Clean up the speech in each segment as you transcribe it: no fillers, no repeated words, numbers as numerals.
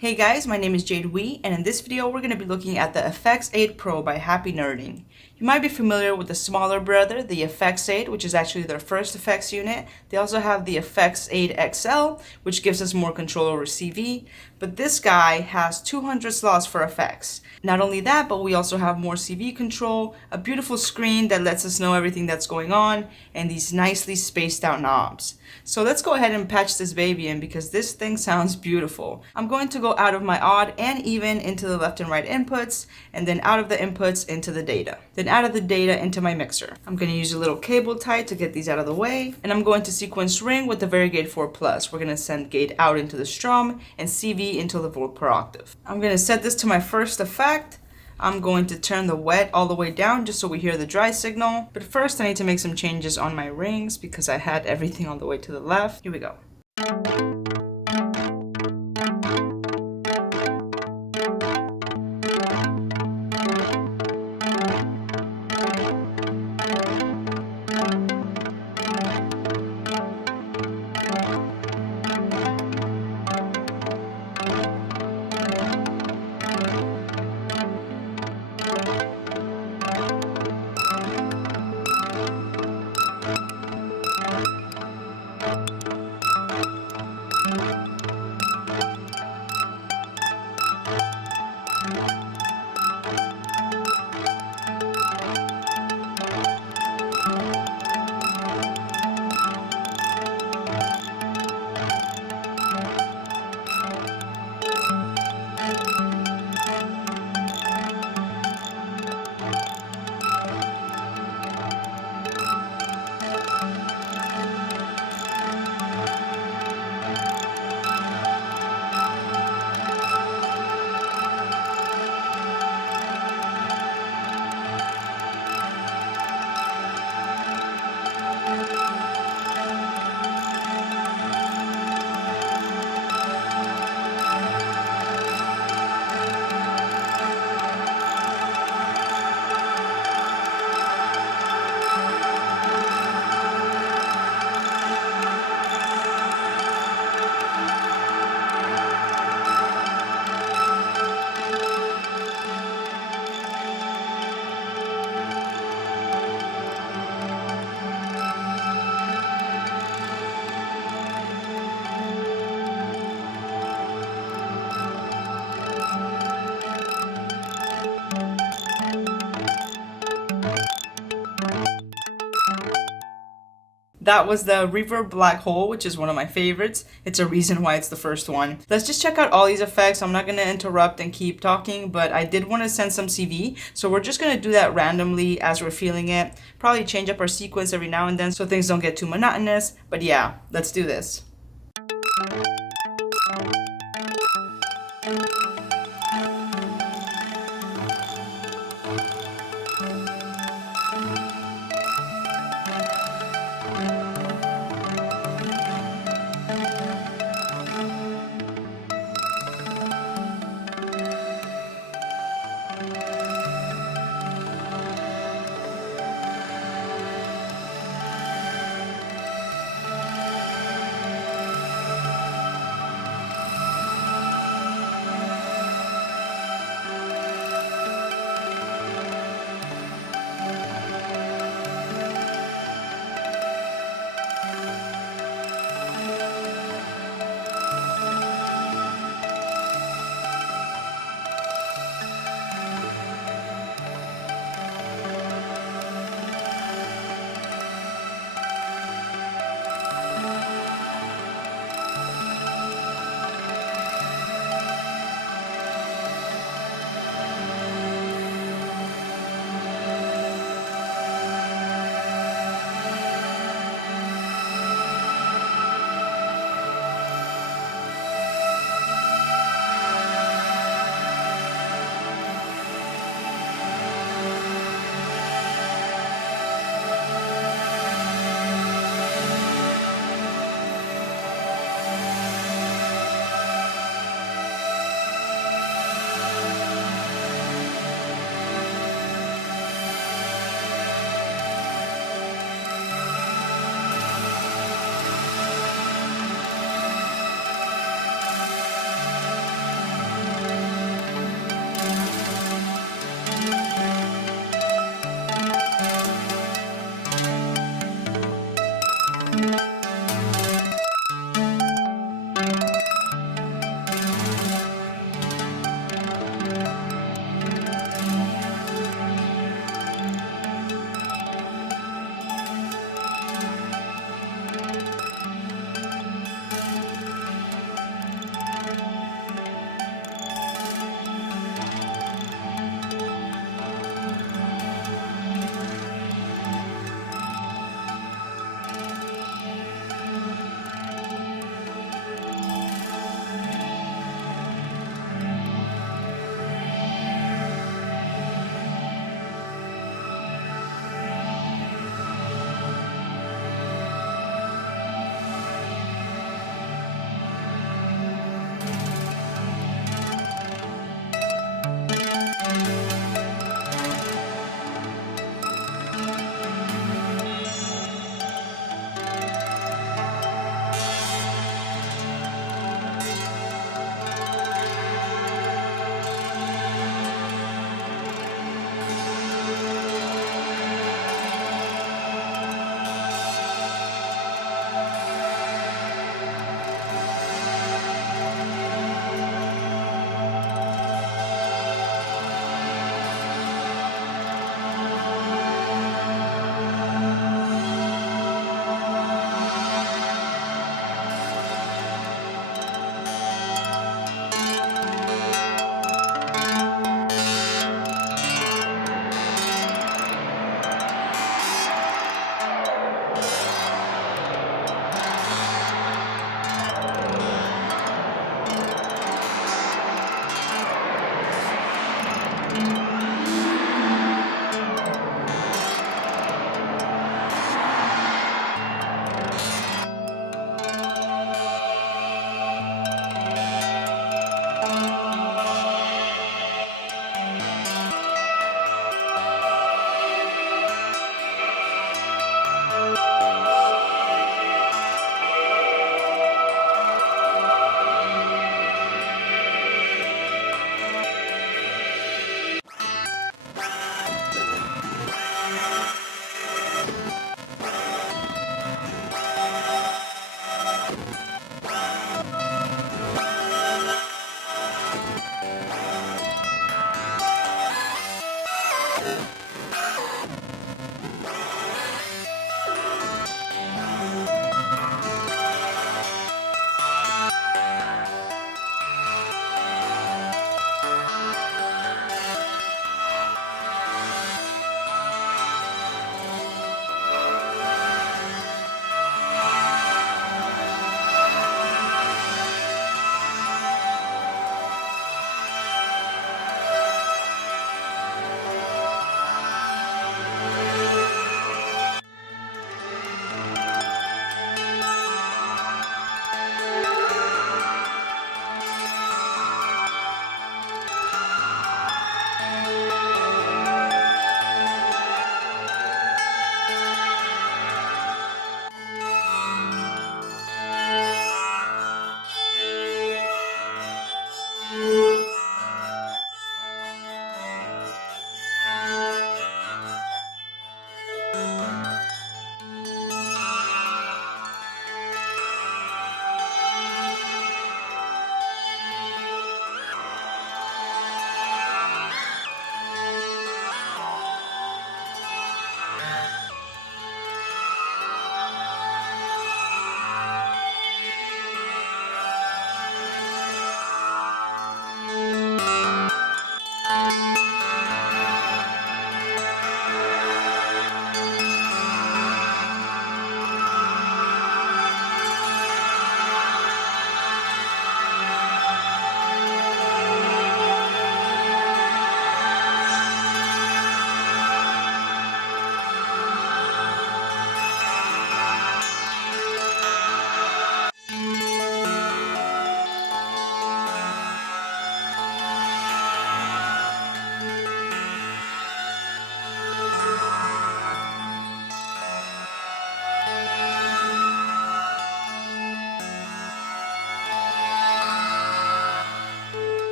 Hey guys, my name is Jade Wee, and in this video we're going to be looking at the FX8 Pro by Happy Nerding. You might be familiar with the smaller brother, the FX8, which is actually their first effects unit. They also have the FX8 XL, which gives us more control over CV, but this guy has 200 slots for effects. Not only that, but we also have more CV control, a beautiful screen that lets us know everything that's going on, and these nicely spaced out knobs. So let's go ahead and patch this baby in because this thing sounds beautiful. I'm going to go out of my odd and even into the left and right inputs, and then out of the inputs into the data. Then out of the data into my mixer. I'm going to use a little cable tie to get these out of the way, and I'm going to sequence ring with the Varigate 4 Plus. We're going to send gate out into the strum and CV into the volt per octave. I'm going to set this to my first effect. I'm going to turn the wet all the way down just so we hear the dry signal. But first I need to make some changes on my rings because I had everything all the way to the left. Here we go. That was the Reverb Black Hole, which is one of my favorites. It's a reason why it's the first one. Let's just check out all these effects. I'm not going to interrupt and keep talking, but I did want to send some CV. So we're just going to do that randomly as we're feeling it. Probably change up our sequence every now and then so things don't get too monotonous. But yeah, let's do this.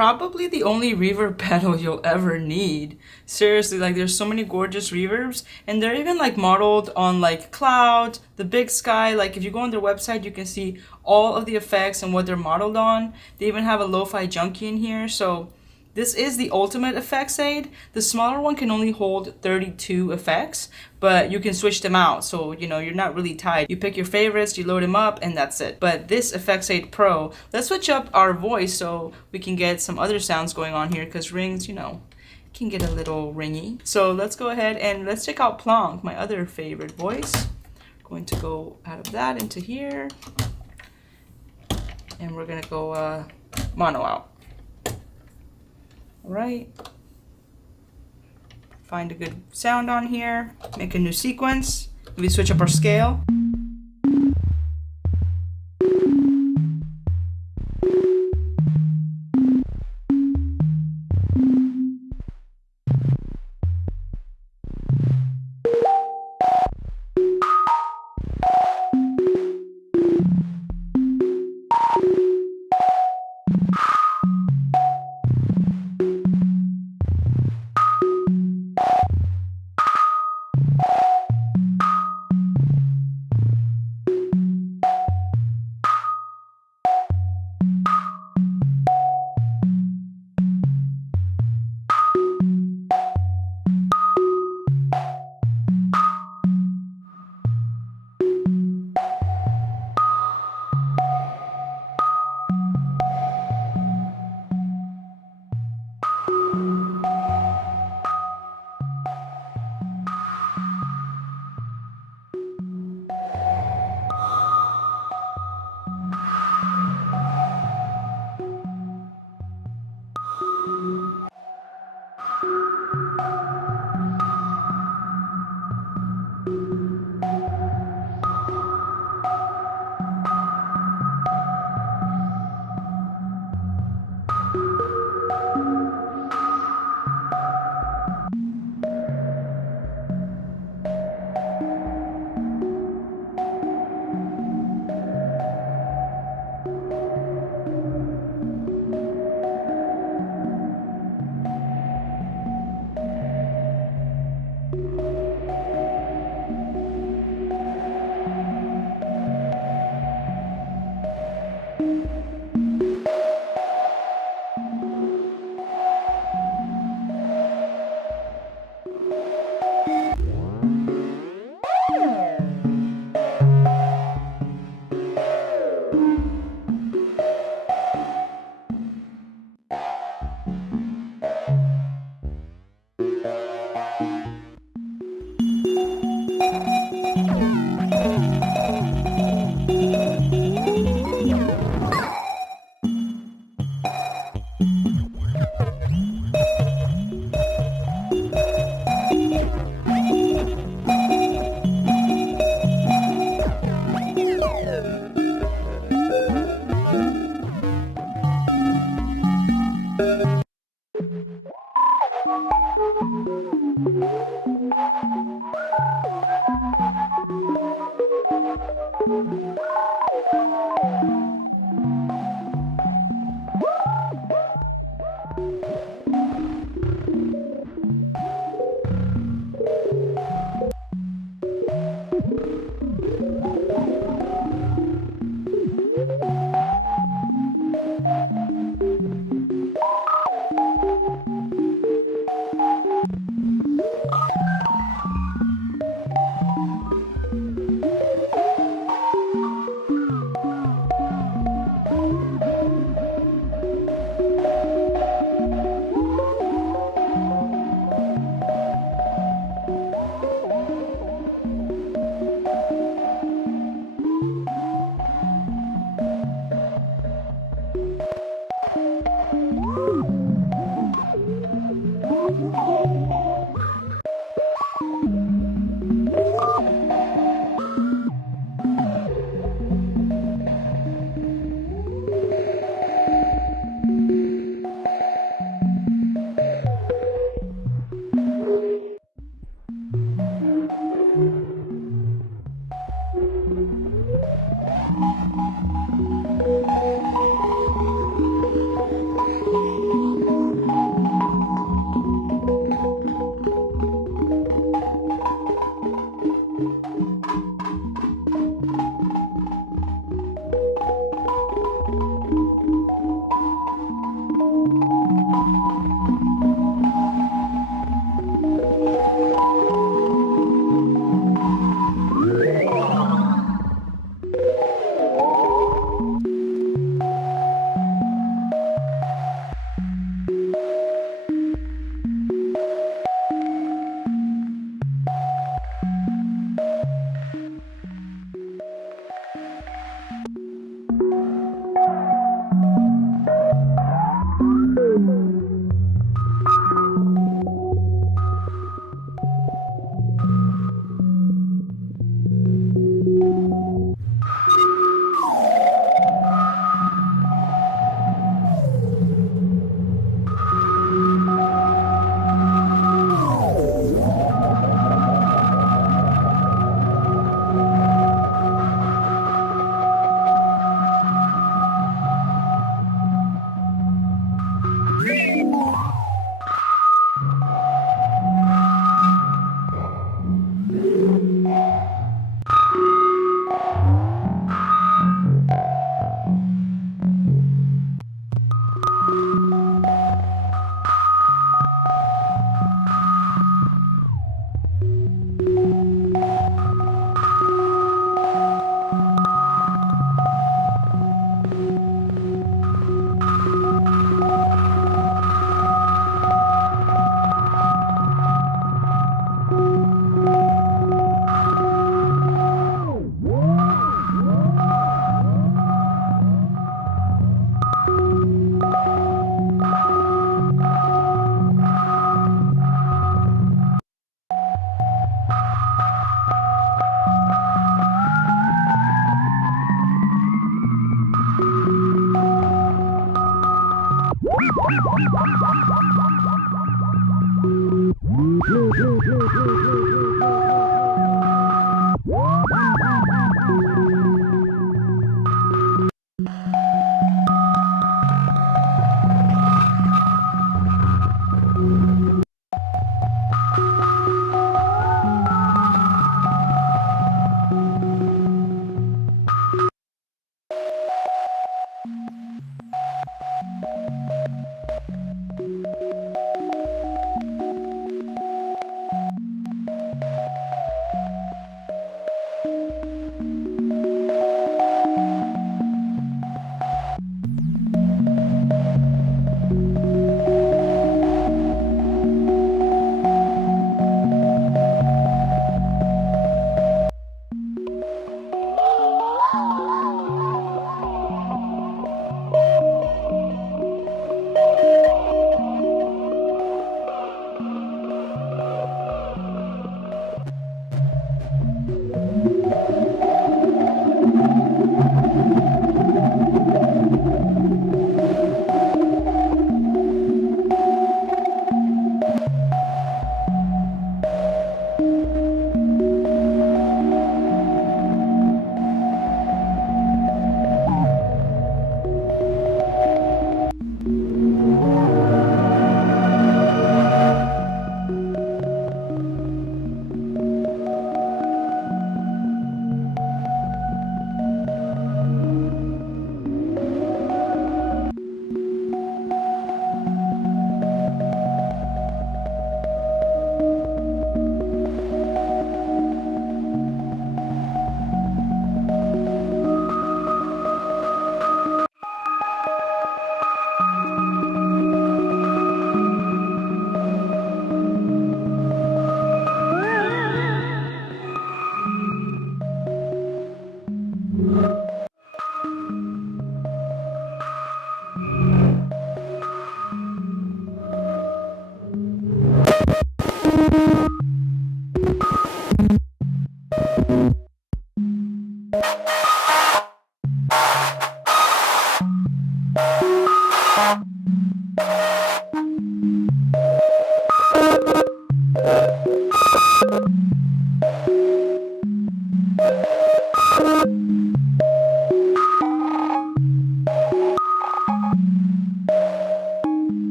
probably the only reverb pedal you'll ever need. Seriously, like there's so many gorgeous reverbs, and they're even like modeled on like clouds, the big sky. Like if you go on their website, you can see all of the effects and what they're modeled on. They even have a lo-fi junkie in here, so this is the ultimate effects aid. The smaller one can only hold 32 effects, but you can switch them out. So, you know, you're not really tied. You pick your favorites, you load them up, and that's it. But this effects aid Pro, let's switch up our voice so we can get some other sounds going on here, because rings, you know, can get a little ringy. So let's go ahead and let's check out Plonk, my other favorite voice. Going to go out of that into here. And we're gonna go mono out. All right. Find a good sound on here, make a new sequence. We switch up our scale.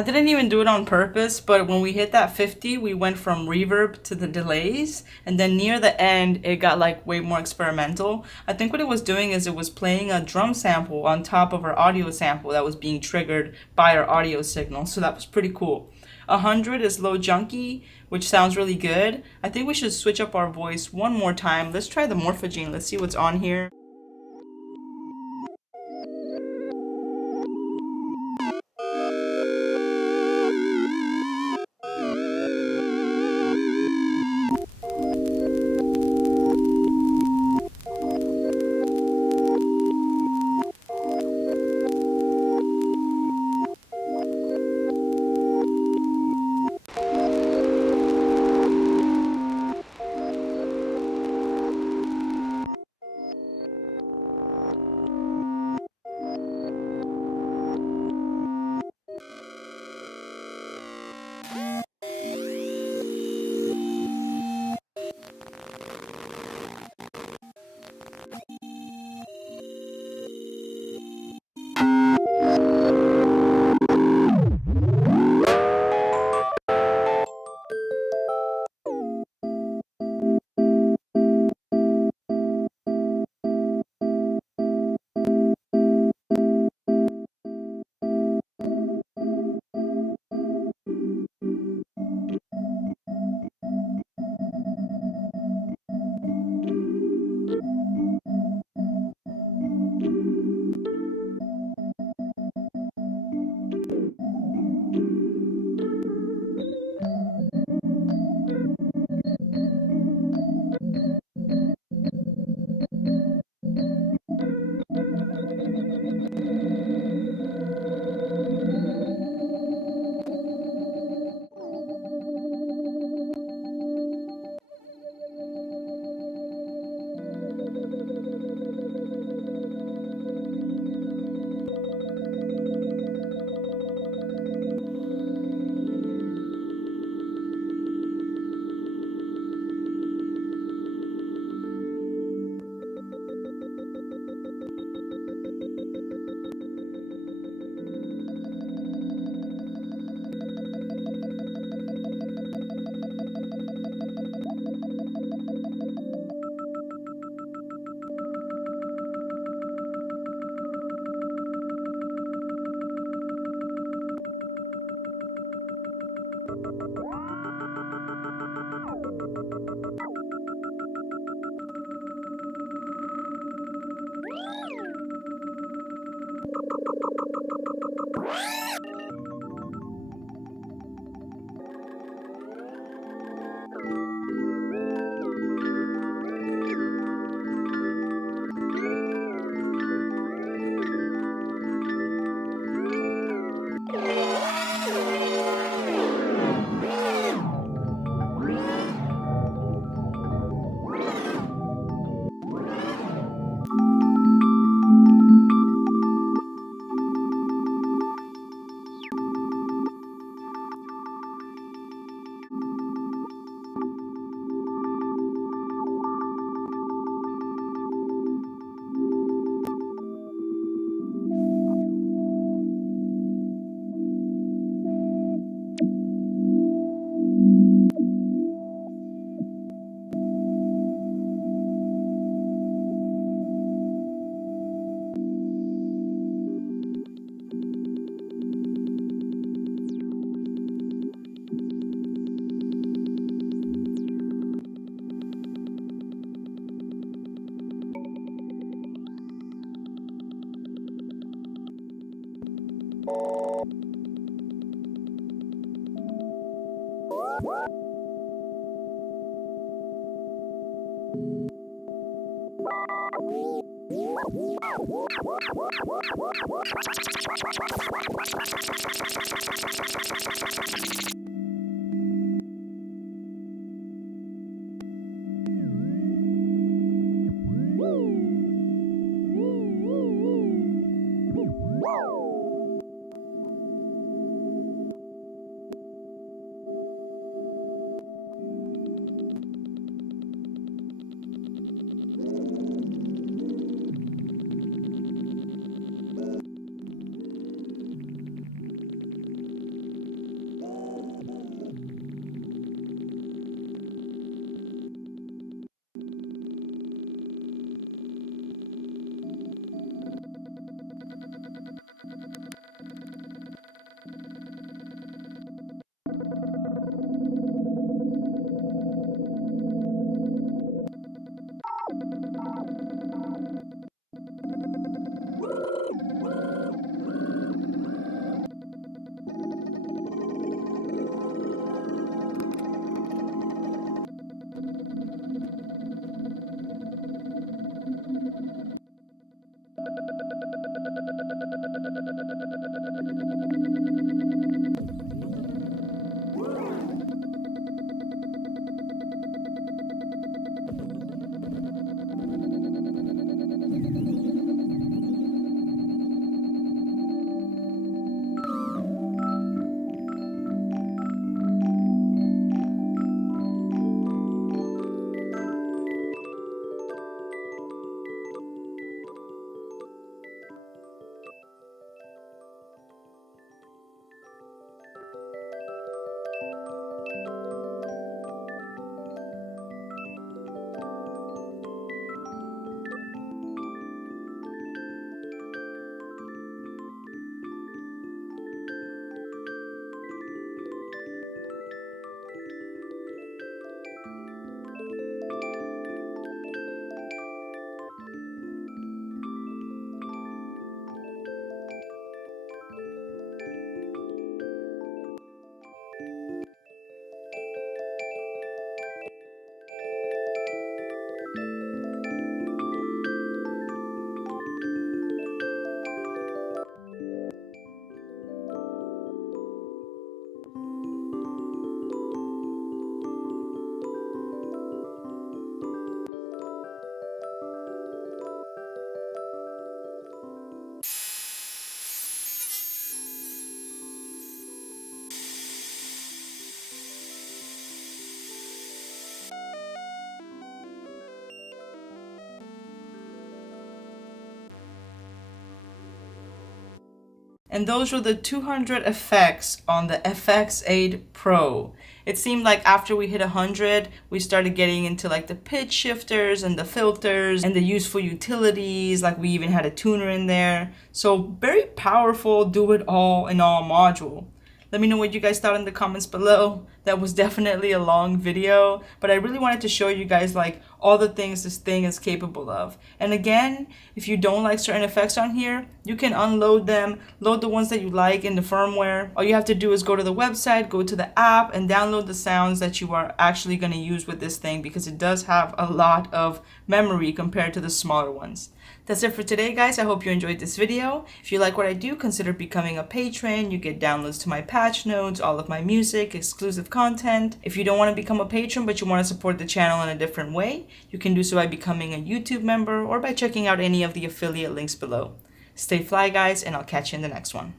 I didn't even do it on purpose, but when we hit that 50, we went from reverb to the delays, and then near the end, it got like way more experimental. I think what it was doing is it was playing a drum sample on top of our audio sample that was being triggered by our audio signal, so that was pretty cool. 100 is low junky, which sounds really good. I think we should switch up our voice one more time. Let's try the morphogene. Let's see what's on here. And those were the 200 effects on the FX8 Pro. It seemed like after we hit 100, we started getting into like the pitch shifters and the filters and the useful utilities, like we even had a tuner in there. So very powerful, do it all in all module. Let me know what you guys thought in the comments below. That was definitely a long video, but I really wanted to show you guys like all the things this thing is capable of. And again, if you don't like certain effects on here, you can unload them, load the ones that you like in the firmware. All you have to do is go to the website, go to the app, and download the sounds that you are actually going to use with this thing, because it does have a lot of memory compared to the smaller ones. That's it for today, guys. I hope you enjoyed this video. If you like what I do, consider becoming a patron. You get downloads to my patch notes, all of my music, exclusive content. If you don't want to become a patron but you want to support the channel in a different way, you can do so by becoming a YouTube member or by checking out any of the affiliate links below. Stay fly, guys, and I'll catch you in the next one.